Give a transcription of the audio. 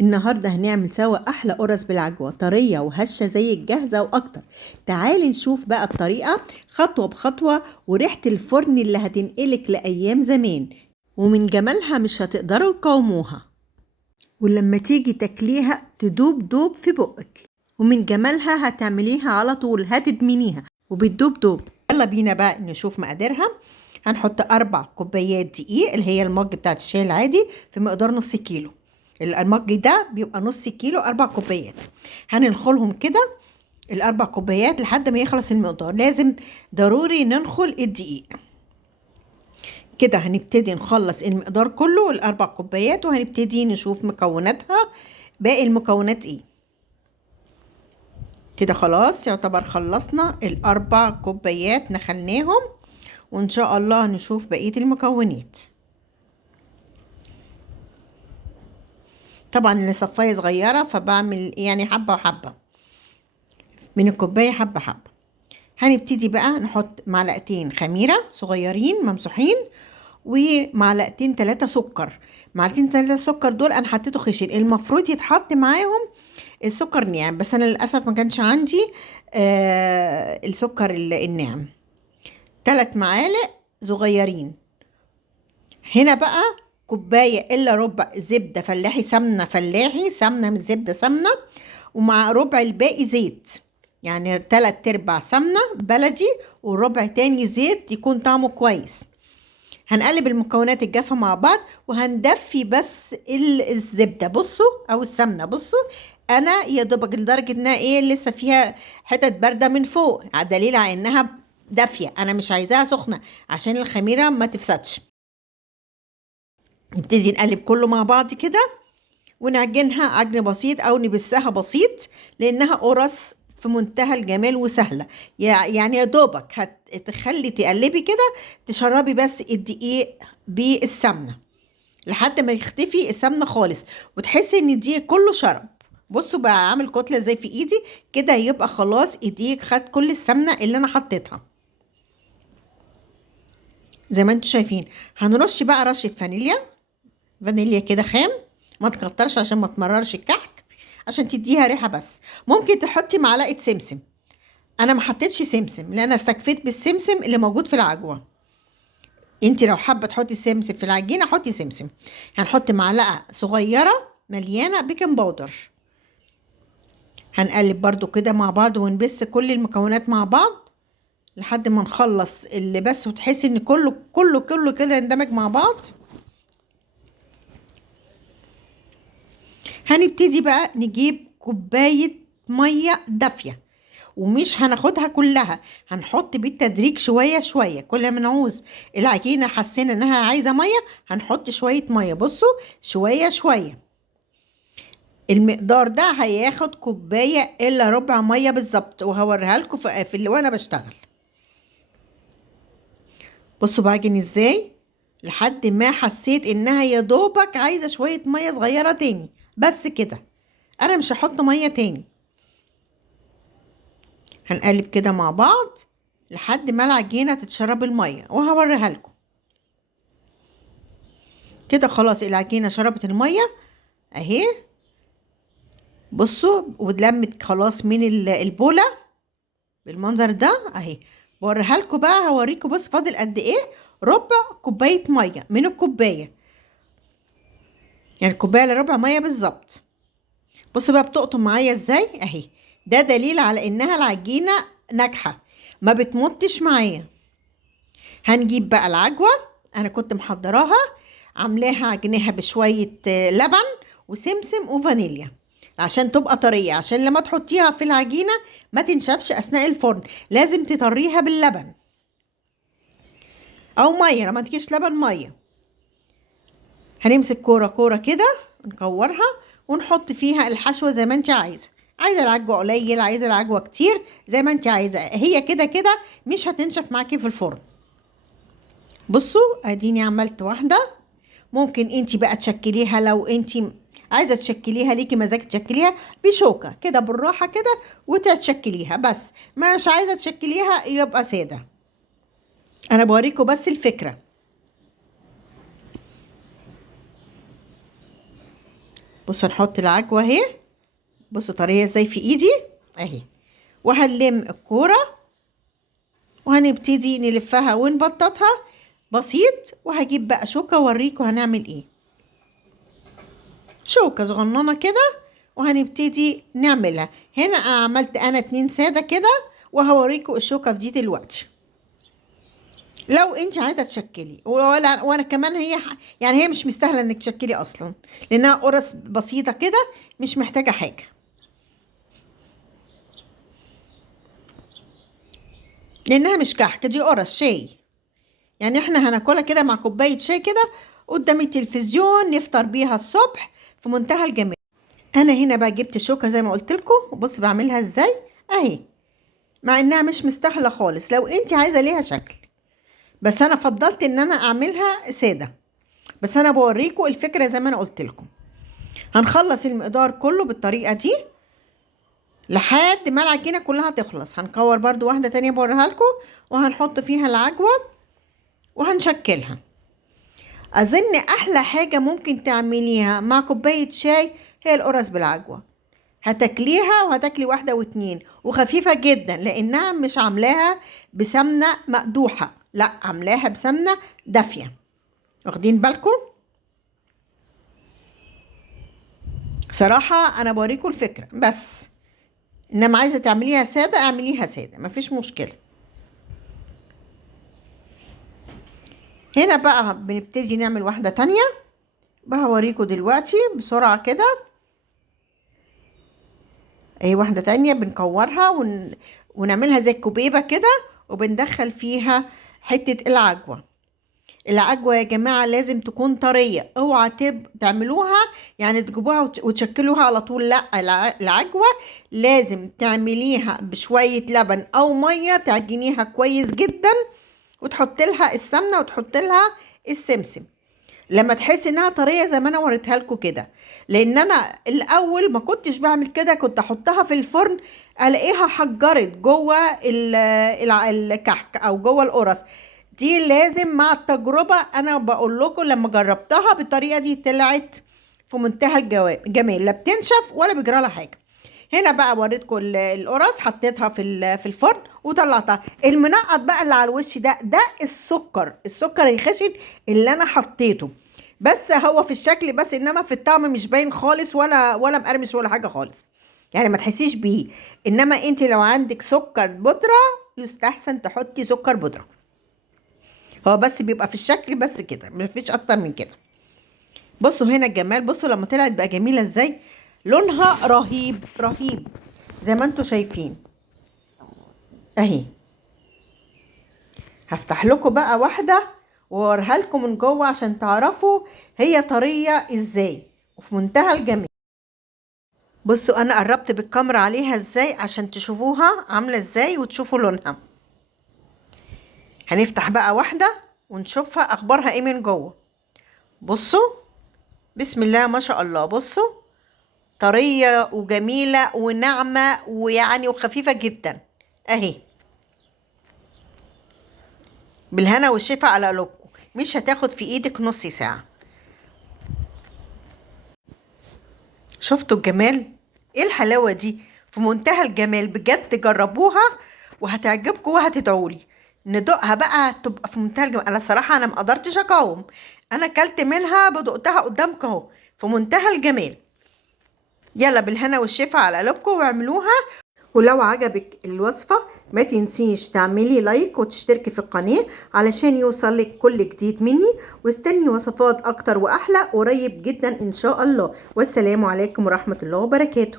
النهاردة هنعمل سوا أحلى قرص بالعجوة طرية وهشة زي الجاهزة وأكتر. تعالي نشوف بقى الطريقة خطوة بخطوة وريحة الفرن اللي هتنقلك لأيام زمان، ومن جمالها مش هتقدروا تقاوموها، ولما تيجي تاكليها تدوب دوب في بقك، ومن جمالها هتعمليها على طول هتدمنيها وبتدوب دوب. يلا بينا بقى نشوف مقاديرها. هنحط 4 كوبايات دقيق اللي هي المج بتاعت الشاي العادي في مقدار نص كيلو. المج ده بيبقى نص كيلو 4 كوبايات. هننخلهم كده ال4 كوبايات لحد ما يخلص المقدار. لازم ضروري ننخل الدقيق كده. هنبتدي نخلص المقدار كله ال4 كوبايات وهنبتدي نشوف مكوناتها. باقي المكونات ايه كده. خلاص يعتبر خلصنا ال4 كوبايات نخلناهم، وان شاء الله نشوف بقية المكونات. طبعا اللي صفاية صغيرة فبعمل يعني حبة وحبة من الكوباية، حبة حبة. هنبتدي بقى نحط معلقتين خميرة صغيرين ممسوحين ومعلقتين 3 سكر. معلقتين 3 سكر دول انا حطيته خشن، المفروض يتحط معاهم السكر ناعم، بس انا للاسف ما كانش عندي السكر الناعم. 3 معالق صغيرين. هنا بقى كوباية الا ربع زبدة فلاحي، سمنة فلاحي، سمنة مش زبدة، سمنة، ومع ربع الباقي زيت. يعني 3/4 سمنة بلدي وربع تاني زيت يكون طعمه كويس. هنقلب المكونات الجافة مع بعض وهندفي بس الزبدة بصوا او السمنة. بصوا انا يا دوبك لدرجة انها ايه لسه فيها حتت باردة من فوق، على دليل على انها دافية. انا مش عايزاها سخنة عشان الخميرة ما تفسدش. نبتدي نقلب كله مع بعض كده ونعجنها عجن بسيط او نبسها بسيط، لانها قرص في منتهى الجمال وسهله. يعني يا دوبك هتخلي تقلبي كده، تشربي بس الدقيق بالسمنه لحد ما يختفي السمنه خالص وتحسي ان الدقيق كله شرب. بصوا بقى عامل كتله زي في ايدي كده، يبقى خلاص الدقيق خد كل السمنه اللي انا حطيتها زي ما انتم شايفين. هنرش بقى رشه فانيليا، فانيليا كده خام، ما تكترش عشان ما تمررش الكحك، عشان تديها ريحه بس. ممكن تحطي معلقه سمسم، انا ما حطيتش سمسم لان انا استكفيت بالسمسم اللي موجود في العجوه. انت لو حابه تحطي سمسم في العجينه حطي سمسم. هنحط معلقه صغيره مليانه بيكنج باودر. هنقلب برضو كده مع بعض ونبس كل المكونات مع بعض لحد ما نخلص اللي بس وتحسي ان كله كده يندمج مع بعض. هنبتدي بقى نجيب كوباية مية دافية، ومش هناخدها كلها، هنحط بالتدريج شوية شوية. كل ما نعوز العجينة حسينا انها عايزة مية هنحط شوية مية. بصوا شوية شوية. المقدار ده هياخد كوباية الا ربع مية بالظبط، وهوريها لكم في اللي وانا بشتغل. بصوا بعجن ازاي لحد ما حسيت انها يا دوبك عايزة شوية مية صغيرة تاني، بس كده. انا مش هحط مية تاني. هنقلب كده مع بعض لحد ما العجينة تتشرب المية، وهوريها لكم كده. خلاص العجينة شربت المية اهي. بصوا واتلمت خلاص من البولة بالمنظر ده اهي. بوريها لكم بقى، هوريكم بص فاضل قد ايه. ربع كوباية مية من الكوباية، يعني كوباية لربع مية بالظبط. بصوا بقى بتقطم معايا ازاي اهي. ده دليل على انها العجينة ناجحة، ما بتمطش معايا. هنجيب بقى العجوة، انا كنت محضراها عاملاها عجناها بشوية لبن وسمسم وفانيليا عشان تبقى طرية، عشان لما تحطيها في العجينة ما تنشفش اثناء الفرن. لازم تطريها باللبن او مية، لما تجيش لبن مية. هنمسك كورة كورة كده نكورها ونحط فيها الحشوة زي ما انت عايزة. عايزة العجوة قليل، عايزة العجوة كتير، زي ما انت عايزة. هي كده كده مش هتنشف معاكي في الفرن. بصوا اديني عملت واحدة. ممكن انت بقى تشكليها لو انت عايزه تشكليها، ليكي مزاج تشكليها بشوكه كده بالراحه كده وتشكليها. بس مش عايزه تشكليها يبقى ساده. انا بوريكم بس الفكره. بصوا هنحط العجوة اهي، بصوا طرية ازاي في ايدي اهي، وهنلم الكورة وهنبتدي نلفها ونبططها بسيط. وهجيب بقى شوكة اوريكم هنعمل ايه، شوكة صغننة كده وهنبتدي نعملها. هنا عملت انا 2 سادة كده، وهوريكم الشوكة في دي دلوقتي. لو انت عايزه تشكلي وانا كمان يعني هي مش مستاهله انك تشكلي اصلا، لانها قرص بسيطه كده مش محتاجه حاجه. لانها مش كحك، دي قرص شاي، يعني احنا هناكلها كده مع كوبايه شاي كده قدام التلفزيون نفطر بيها الصبح، في منتهى الجمال. انا هنا بقى جبت شوكه زي ما قلت لكم، بص بعملها ازاي اهي، مع انها مش مستاهله خالص لو انت عايزه ليها شكل، بس انا فضلت ان انا اعملها ساده. بس انا بوريكم الفكره زي ما انا قلت لكم. هنخلص المقدار كله بالطريقه دي لحد ما العجينه كلها تخلص. هنكور برضو واحده تانية بوريها لكم، وهنحط فيها العجوه وهنشكلها. اظن احلى حاجه ممكن تعمليها مع كوبايه شاي هي القرص بالعجوه. هتاكليها وهتاكلي واحده واتنين، وخفيفه جدا لانها مش عاملاها بسمنه مقدوحه، لا عاملاها بسمنه دافيه. واخدين بالكم؟ صراحه انا بوريكم الفكره بس، انما عايزه تعمليها ساده اعمليها ساده مفيش مشكله. هنا بقى بنبتدي نعمل واحده تانية بقى، هوريكم دلوقتي بسرعه كده. اهي واحده تانية بنكورها ونعملها زي الكوبيبه كده، وبندخل فيها حته العجوه. العجوه يا جماعه لازم تكون طريه، اوعى تعملوها يعني تجيبوها وتشكلوها على طول، لا العجوه لازم تعمليها بشويه لبن او ميه، تعجنيها كويس جدا، وتحط لها السمنه وتحط لها السمسم لما تحس انها طريه زي ما انا وريتها لكم كده. لان انا الاول ما كنتش بعمل كده، كنت احطها في الفرن الاقيها حجرت جوه الكحك او جوه القرص. دي لازم مع التجربه، انا بقول لكم لما جربتها بالطريقه دي طلعت في منتهى الجمال، لا بتنشف ولا بيجرى لها حاجه. هنا بقى وريتكم القرص، حطيتها في الفرن وطلعتها. المنقط بقى اللي على الوش ده السكر الخشن اللي انا حطيته، بس هو في الشكل بس، انما في الطعم مش باين خالص ولا مقرمش ولا حاجه خالص، يعني ما تحسيش بيه. انما انت لو عندك سكر بودره يستحسن تحطي سكر بودره، هو بس بيبقى في الشكل بس كده مفيش اكتر من كده. بصوا هنا الجمال، بصوا لما طلعت بقى جميله ازاي، لونها رهيب رهيب زي ما انتوا شايفين اهي. هفتح لكم بقى واحده واوريها لكم من جوه عشان تعرفوا هي طريه ازاي وفي منتهى الجمال. بصوا انا قربت بالكاميرا عليها ازاي عشان تشوفوها عامله ازاي وتشوفوا لونها. هنفتح بقى واحده ونشوفها اخبارها ايه من جوه. بصوا بسم الله ما شاء الله، بصوا طريه وجميله وناعمه ويعني وخفيفه جدا اهي. بالهنا والشفا على قلوبكم، مش هتاخد في ايدك نص ساعه. شفتوا الجمال؟ ايه الحلاوه دي، في منتهى الجمال بجد، جربوها وهتعجبكم وهتدعولي. ندوقها بقى تبقى في منتهى الجمال. انا صراحه انا ما قدرتش اقاوم، انا اكلت منها بدقتها قدامكم اهو في منتهى الجمال. يلا بالهنا والشفا على قلوبكم واعملوها. ولو عجبك الوصفه ما تنسيش تعملي لايك وتشتركي في القناه علشان يوصلك كل جديد مني، واستني وصفات اكتر واحلى قريب جدا ان شاء الله. والسلام عليكم ورحمه الله وبركاته.